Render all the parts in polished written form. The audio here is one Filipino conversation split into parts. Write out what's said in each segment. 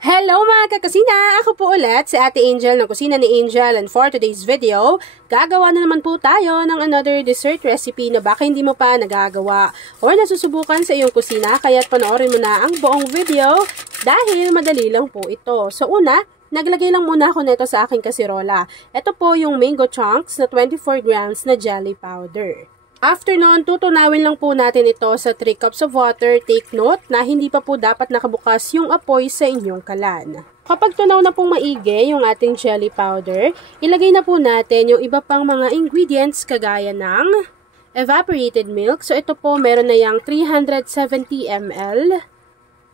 Hello mga kakasina! Ako po ulit si Ate Angel ng Kusina ni Angel, and for today's video, gagawa na naman po tayo ng another dessert recipe na baka hindi mo pa nagagawa or nasusubukan sa iyong kusina, kaya't panoorin mo na ang buong video dahil madali lang po ito. So una, naglagay lang muna ako nito sa aking kasirola. Ito po yung mango chunks na 24 grams na jelly powder. After nun, tutunawin lang po natin ito sa 3 cups of water. Take note na hindi pa po dapat nakabukas yung apoy sa inyong kalan. Kapag tunaw na pong maigi yung ating jelly powder, ilagay na po natin yung iba pang mga ingredients kagaya ng evaporated milk. So ito po meron na yung 370 ml.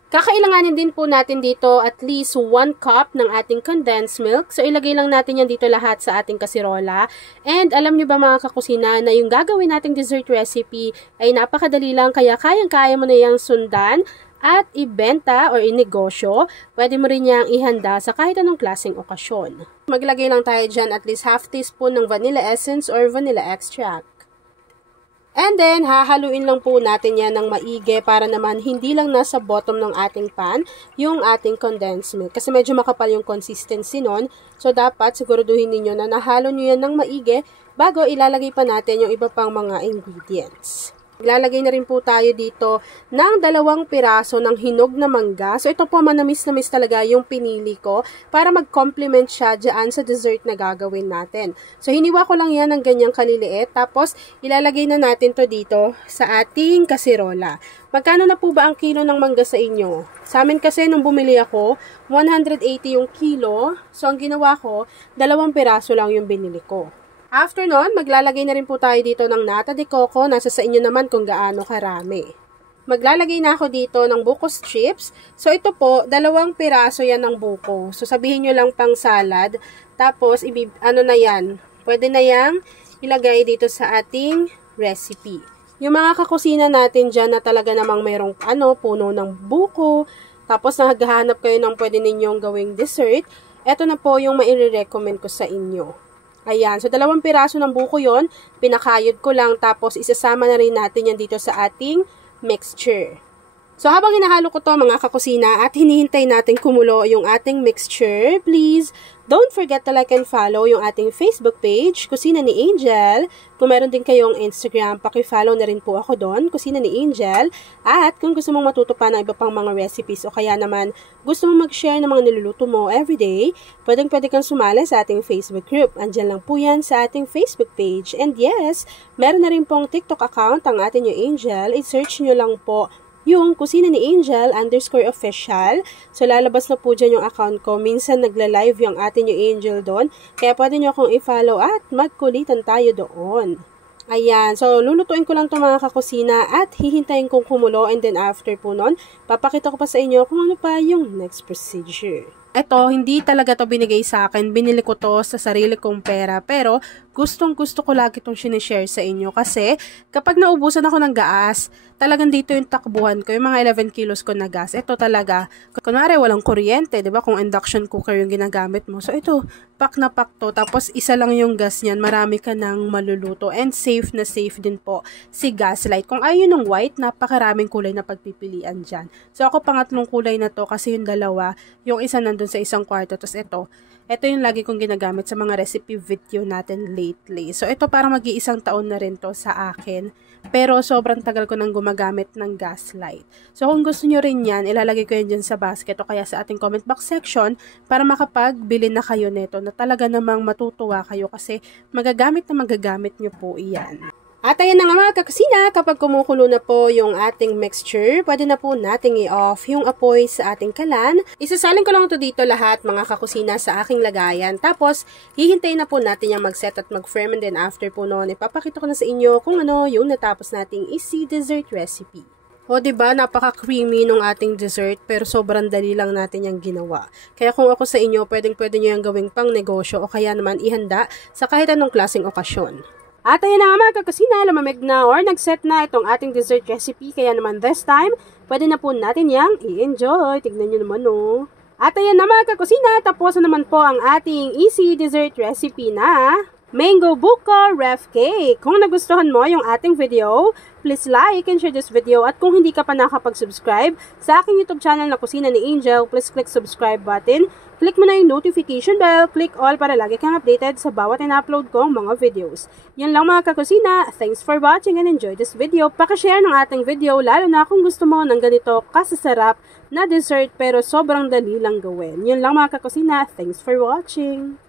Kakailanganin din po natin dito at least 1 cup ng ating condensed milk. So, ilagay lang natin yan dito lahat sa ating kasirola. And alam nyo ba mga kakusina na yung gagawin nating dessert recipe ay napakadali lang, kaya kayang-kaya mo na yung sundan at ibenta or inegosyo. Pwede mo rin niyang ihanda sa kahit anong klaseng okasyon. Maglagay lang tayo dyan at least half teaspoon ng vanilla essence or vanilla extract. And then, hahaluin lang po natin yan ng maigi para naman hindi lang nasa bottom ng ating pan yung ating condensed milk. Kasi medyo makapal yung consistency nun. So, dapat siguraduhin ninyo na nahalo nyo yan ng maigi bago ilalagay pa natin yung iba pang mga ingredients. Ilalagay na rin po tayo dito ng 2 piraso ng hinog na mangga. So, ito po manamis-namis talaga yung pinili ko para mag-complement siya dyan sa dessert na gagawin natin. So, hiniwa ko lang yan ng ganyang kaliliit. Tapos, ilalagay na natin to dito sa ating kasirola. Magkano na po ba ang kilo ng mangga sa inyo? Sa amin kasi, nung bumili ako, 180 yung kilo. So, ang ginawa ko, 2 piraso lang yung binili ko. After nun, maglalagay na rin po tayo dito ng nata de coco. Nasa sa inyo naman kung gaano karami. Maglalagay na ako dito ng buko strips. So, ito po, 2 piraso yan ng buko. So, sabihin nyo lang pang salad. Tapos, ano na yan? Pwede na yang ilagay dito sa ating recipe. Yung mga kakusina natin dyan na talaga namang mayroong puno ng buko. Tapos, naghahanap kayo ng pwede ninyong gawing dessert. Ito na po yung maire-recommend ko sa inyo. Ayan, so 2 piraso ng buko yon, pinakayod ko lang, tapos isasama na rin natin yan dito sa ating mixture. So habang hinahalo ko to mga kakusina at hinihintay natin kumulo yung ating mixture, please don't forget to like and follow yung ating Facebook page, Kusina ni Angel. Kung meron din kayong Instagram, paki-follow na rin po ako doon, Kusina ni Angel. At kung gusto mong matuto pa ng iba pang mga recipes o kaya naman gusto mong mag-share ng mga niluluto mo everyday, pwede kang sumali sa ating Facebook group. Andyan lang po yan sa ating Facebook page. And yes, meron na rin pong TikTok account ang ating yung Angel. I-search nyo lang po yung Kusina ni Angel _official. So, lalabas na po dyan yung account ko. Minsan, nagla-live yung atin yung Angel doon. Kaya, pwede nyo akong i-follow at magkulitan tayo doon. Ayan. So, lulutuin ko lang itong mga kakusina at hihintayin kong kumulo. And then, after po nun, papakita ko pa sa inyo kung ano pa yung next procedure. Ito, hindi talaga to binigay sa akin. Binili ko to sa sarili kong pera. Pero, gustong-gusto ko lagi itong sinishare sa inyo. Kasi, kapag naubusan ako ng gas, talagang dito yung takbuhan ko. Yung mga 11 kilos ko na gas. Ito talaga. Kunwari, walang kuryente. Diba? Kung induction cooker yung ginagamit mo. So, ito, pack na pack to. Tapos, isa lang yung gas niyan. Marami ka nang maluluto. And safe na safe din po si Gaslight. Kung ayaw ng white, napakaraming kulay na pagpipilian dyan. So, ako pangatlong kulay na to kasi yung dalawa, yung isa nandun sa isang kwarto. Tapos ito yung lagi kong ginagamit sa mga recipe video natin lately. So, ito parang mag-iisang taon na rin to sa akin. Pero, sobrang tagal ko nang gumagamit ng Gaslight. So, kung gusto nyo rin yan, ilalagay ko yan dyan sa basket o kaya sa ating comment box section para makapagbili na kayo nito na talaga namang matutuwa kayo kasi magagamit nyo po iyan. At ayan na nga mga kakusina, kapag kumukulo na po yung ating mixture, pwede na po nating i-off yung apoy sa ating kalan. Isasalin ko lang ito dito lahat mga kakusina sa aking lagayan. Tapos, hihintayin na po natin yung mag-set at mag-firm, and then after po noon, ipapakita ko na sa inyo kung ano yung natapos nating easy dessert recipe. O diba, napaka-creamy nung ating dessert pero sobrang dali lang natin yung ginawa. Kaya kung ako sa inyo, pwede nyo yung gawing pang negosyo o kaya naman ihanda sa kahit anong klaseng okasyon. At ayan na nga mga kakusina, lumamig na or nag-set na itong ating dessert recipe. Kaya naman this time, pwede na po natin yang i-enjoy. Tignan nyo naman At ayan na mga kakusina, tapos na naman po ang ating easy dessert recipe na Mango Buko Ref Cake. Kung nagustuhan mo yung ating video, please like and share this video. At kung hindi ka pa nakapag-subscribe sa aking YouTube channel na Kusina ni Angel, please click subscribe button. Click mo na yung notification bell, click all para lagi kang updated sa bawat in-upload kong mga videos. Yan lang mga kakusina. Thanks for watching and enjoy this video. Pakishare ng ating video lalo na kung gusto mo ng ganito kasasarap na dessert pero sobrang dali lang gawin. Yan lang mga kakusina. Thanks for watching.